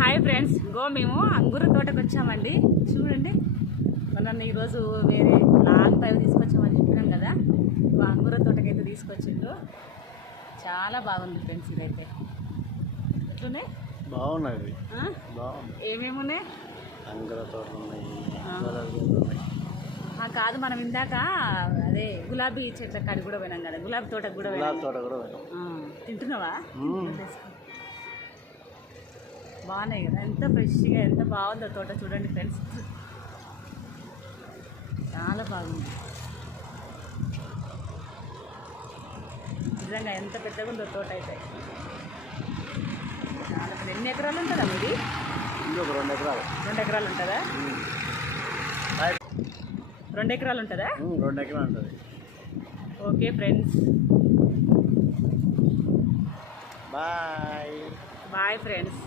Hi friends, మేము అంగూర తోటకు వచ్చామండి. చూడండి, మనం ఈరోజు వేరే లాంగ్ డ్రైవ్ తీసుకొచ్చామని చెప్పినాం కదా. అంగూర తోటకైతే తీసుకొచ్చిండ్రు. చాలా బాగుంది ఫ్రెండ్స్. ఇదైతే ఎట్లున్నాయి? బాగున్నాయి. ఏమేమి ఉన్నాయి? అంగూర తోటలు ఉన్నాయి. కాదు, మనం ఇందాక అదే గులాబీ చెట్ల కాడికి కూడా పోయినాం కదా. గులాబీ తోటకు కూడా తింటున్నావా? బాగున్నాయి కదా, ఎంత ఫ్రెష్గా ఎంత బాగుందో తోట. చూడండి ఫ్రెండ్స్, చాలా బాగుంది నిజంగా. ఎంత పెద్దగా ఉందో తోట అయితే. చాలా పెద్ద. ఎన్ని ఎకరాలు ఉంటుందా మీది? 2 ఎకరాలు. 2 ఎకరాలు ఉంటుందా? 2 ఎకరాలు ఉంటుందా? 2 ఎకరాలు ఉంటుంది. Okay friends, bye bye friends.